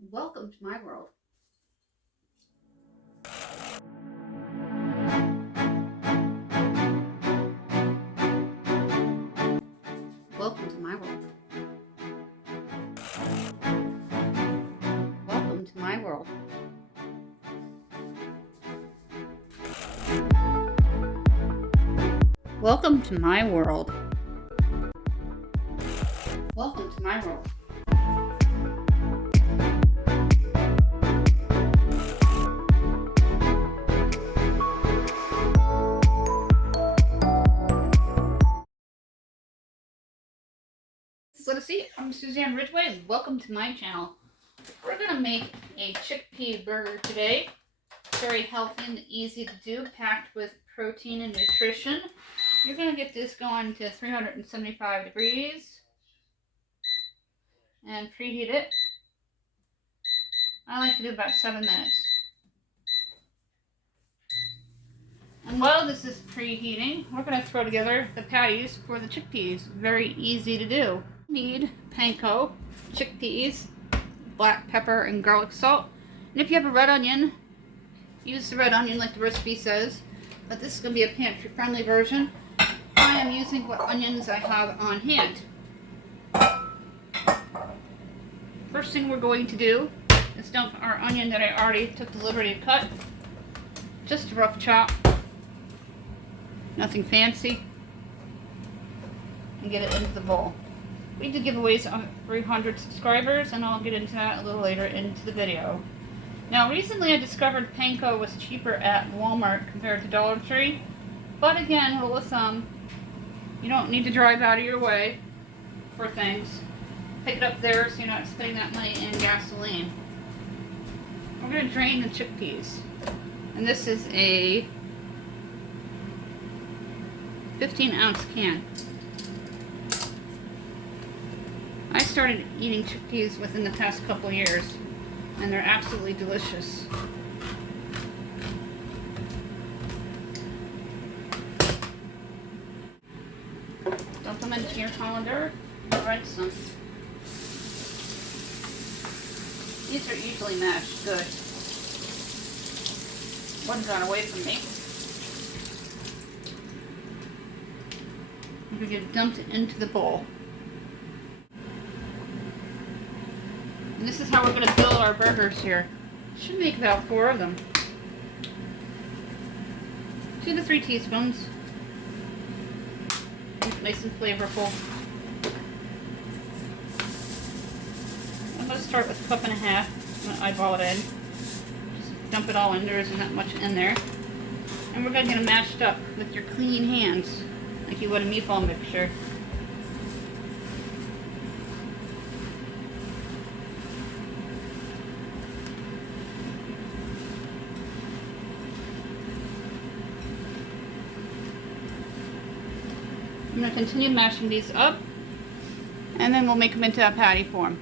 Welcome to my world. Welcome to my world. Welcome to my world. Welcome to my world. Welcome to my world. Let us see. I'm Suzanne Ridgway and welcome to my channel. We're going to make a chickpea burger today. Very healthy and easy to do, packed with protein and nutrition. You're going to get this going to 375 degrees and preheat it. I like to do about 7 minutes. And while this is preheating, we're going to throw together the patties for the chickpeas. Very easy to do. Need panko, chickpeas, black pepper, and garlic salt. And if you have a red onion, use the red onion like the recipe says. But this is going to be a pantry-friendly version. I am using what onions I have on hand. First thing we're going to do is dump our onion that I already took the liberty to cut. Just a rough chop. Nothing fancy. And get it into the bowl. We did giveaways on 300 subscribers, and I'll get into that a little later into the video. Now, recently I discovered panko was cheaper at Walmart compared to Dollar Tree. But again, rule of thumb, you don't need to drive out of your way for things. Pick it up there so you're not spending that money in gasoline. We're going to drain the chickpeas. And this is a 15-ounce can. I started eating chickpeas within the past couple years, and they're absolutely delicious. Dump them into your colander and rinse some. These are easily mashed good. One got away from me. We're going to get dumped into the bowl. And this is how we're going to build our burgers here. Should make about 4 of them. 2 to 3 teaspoons. Nice and flavorful. I'm going to start with 1.5 cups. I'm going to eyeball it in. Just dump it all in. There isn't that much in there. And we're going to get them mashed up with your clean hands, like you would a meatball mixture. I'm going to continue mashing these up, and then we'll make them into a patty form.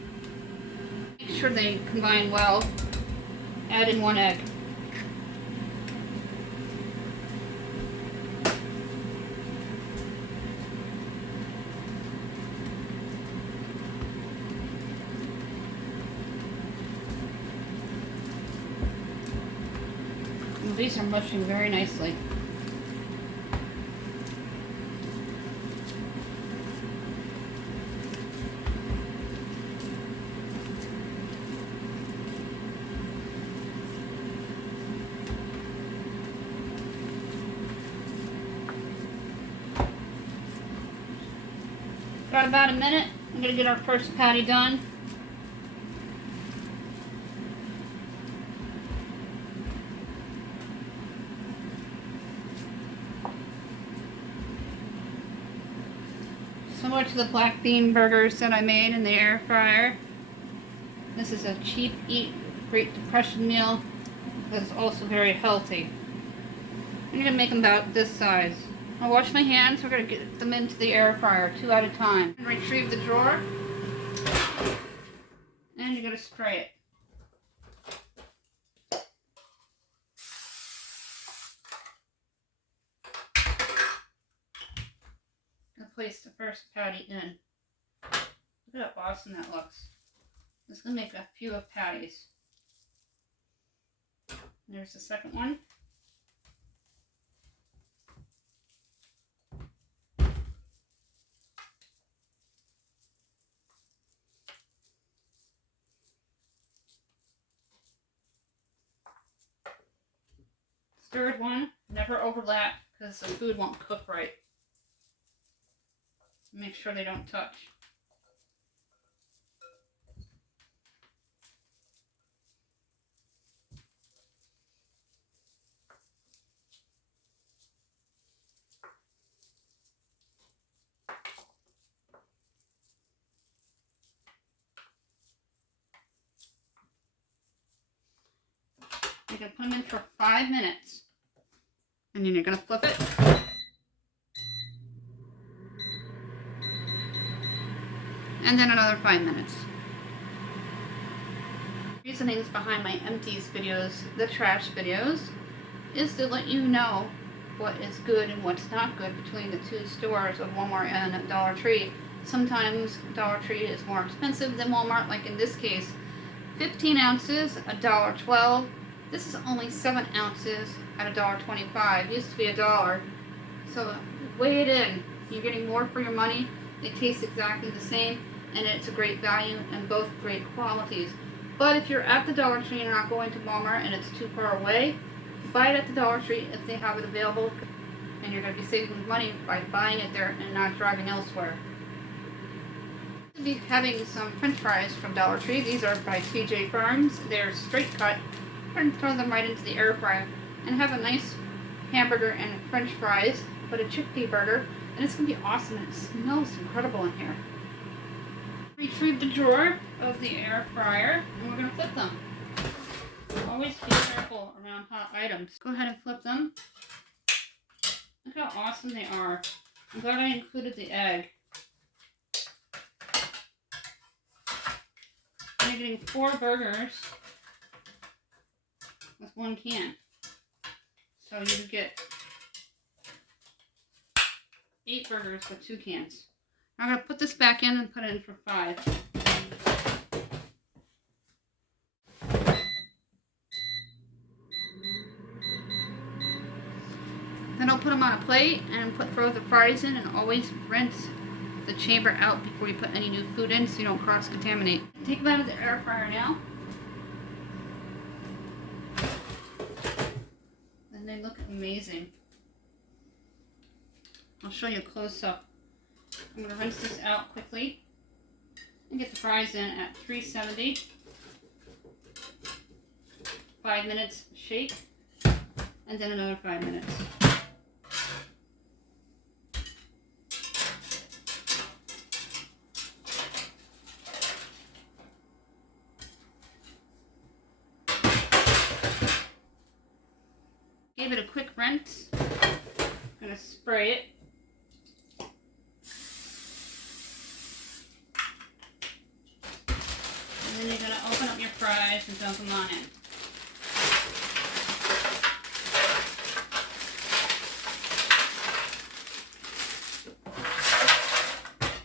Make sure they combine well. Add in 1 egg. And these are mushing very nicely. Got about a minute. I'm going to get our first patty done. Similar to the black bean burgers that I made in the air fryer. This is a cheap eat, Great Depression meal that's also very healthy. I'm going to make them about this size. I'll wash my hands. We're going to get them into the air fryer 2 at a time. Retrieve the drawer. And you're going to spray it. I'll place the first patty in. Look at how awesome that looks. Just gonna make a few of patties. There's the second one. Third one, never overlap because the food won't cook right. Make sure they don't touch. You can put them in for 5 minutes. And then you're going to flip it. And then another 5 minutes. Reasonings behind my empties videos, the trash videos, is to let you know what is good and what's not good between the two stores of Walmart and Dollar Tree. Sometimes Dollar Tree is more expensive than Walmart, like in this case, 15 ounces, $1.12. This is only 7 ounces at $1.25. Used to be $1. So weigh it in. You're getting more for your money. They taste exactly the same, and it's a great value and both great qualities. But if you're at the Dollar Tree and you're not going to Walmart and it's too far away, buy it at the Dollar Tree if they have it available, and you're going to be saving money by buying it there and not driving elsewhere. I'll be having some French fries from Dollar Tree. These are by TJ Farms. They're straight cut. I'm going to throw them right into the air fryer and have a nice hamburger and French fries, but a chickpea burger, and it's going to be awesome, and it smells incredible in here. Retrieve the drawer of the air fryer, and we're going to flip them. Always be careful around hot items. Go ahead and flip them. Look how awesome they are. I'm glad I included the egg. And you're getting 4 burgers with 1 can. So you would get 8 burgers with 2 cans. I'm going to put this back in and put it in for 5. Then I'll put them on a plate and throw the fries in, and always rinse the chamber out before you put any new food in so you don't cross-contaminate. Take them out of the air fryer now. And they look amazing. I'll show you a close-up. I'm going to rinse this out quickly and get the fries in at 370. 5 minutes shake, and then another 5 minutes. Give it a quick rinse. I'm going to spray it. And then you're going to open up your fries and dump them on in.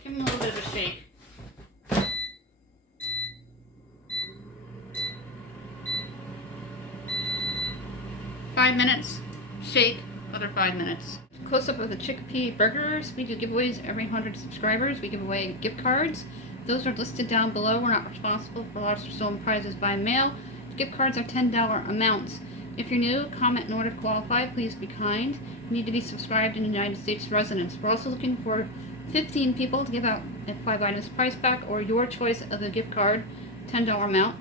Give them a little bit of a shake. Five minutes, shake, other 5 minutes. Close up of the chickpea burgers. We do giveaways every 100 subscribers. We give away gift cards. Those are listed down below. We're not responsible for lost or stolen prizes by mail. The gift cards are $10 amounts. If you're new, comment in order to qualify. Please be kind. You need to be subscribed and United States residents. We're also looking for 15 people to give out a 5 items prize pack or your choice of a gift card, $10 amount.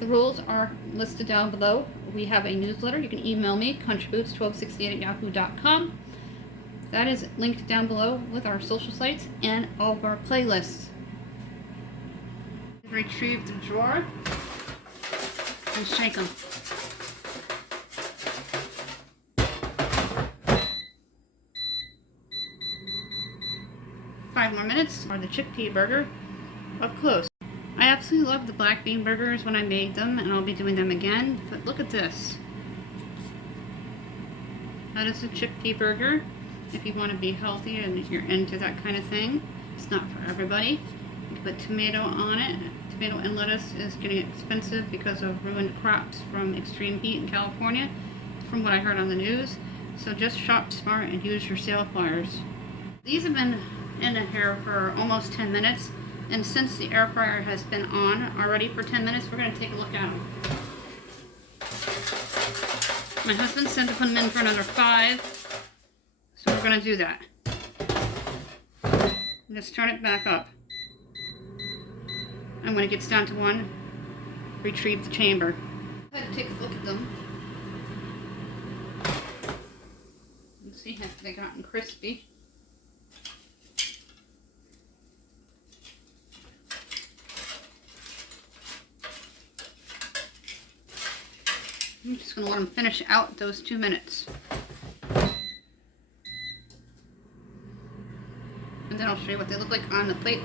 The rules are listed down below. We have a newsletter. You can email me, countryboots1268@yahoo.com. That is linked down below with our social sites and all of our playlists. Retrieve the drawer and shake them. 5 more minutes for the chickpea burger up close. I absolutely love the black bean burgers when I made them, and I'll be doing them again, but look at this. That is a chickpea burger. If you want to be healthy and if you're into that kind of thing, it's not for everybody. You can put tomato on it, tomato and lettuce is getting expensive because of ruined crops from extreme heat in California, from what I heard on the news. So just shop smart and use your sale flyers. These have been in here for almost 10 minutes, and since the air fryer has been on already for 10 minutes, we're going to take a look at them. My husband said to put them in for another 5, so we're going to do that. Let's turn it back up. And when it gets down to 1, retrieve the chamber. Go ahead and take a look at them. Let's see if they've gotten crispy. I'm just going to let them finish out those 2 minutes. And then I'll show you what they look like on the plate.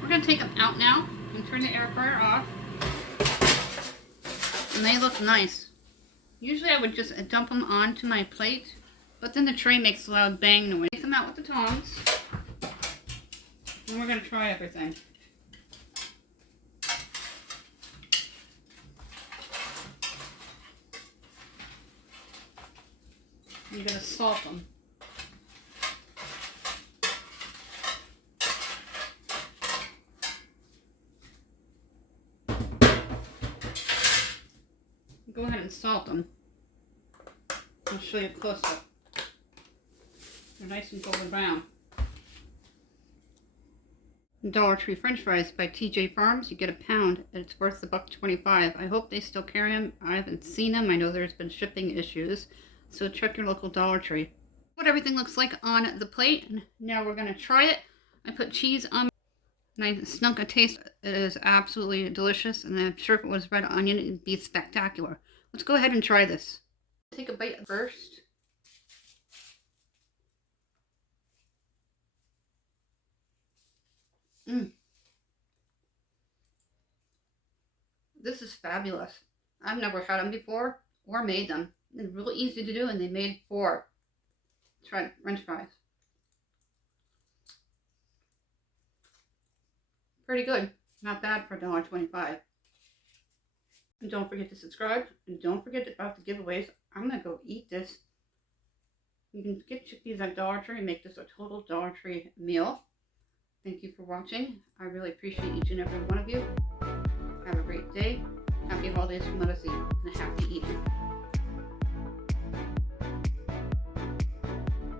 We're going to take them out now and turn the air fryer off. And they look nice. Usually I would just dump them onto my plate, but then the tray makes a loud bang noise. Take them out with the tongs. And we're going to try everything. You're going to salt them. Go ahead and salt them. I'll show you a close-up. They're nice and golden brown. Dollar Tree French fries by TJ Farms. You get a pound and it's worth $1.25. I hope they still carry them. I haven't seen them. I know there's been shipping issues. So check your local Dollar Tree. What everything looks like on the plate. Now we're going to try it. I put cheese on and I snunk a taste. It is absolutely delicious, and I'm sure if it was red onion, it'd be spectacular. Let's go ahead and try this. Take a bite first. This is fabulous. I've never had them before or made them. They're really easy to do, and they made 4. Try French fries. Pretty good. Not bad for $1.25. And don't forget to subscribe. And don't forget about the giveaways. I'm going to go eat this. You can get chickpeas at Dollar Tree and make this a total Dollar Tree meal. Thank you for watching. I really appreciate each and every one of you. Have a great day. Happy holidays from Let Us Eat. And happy eating.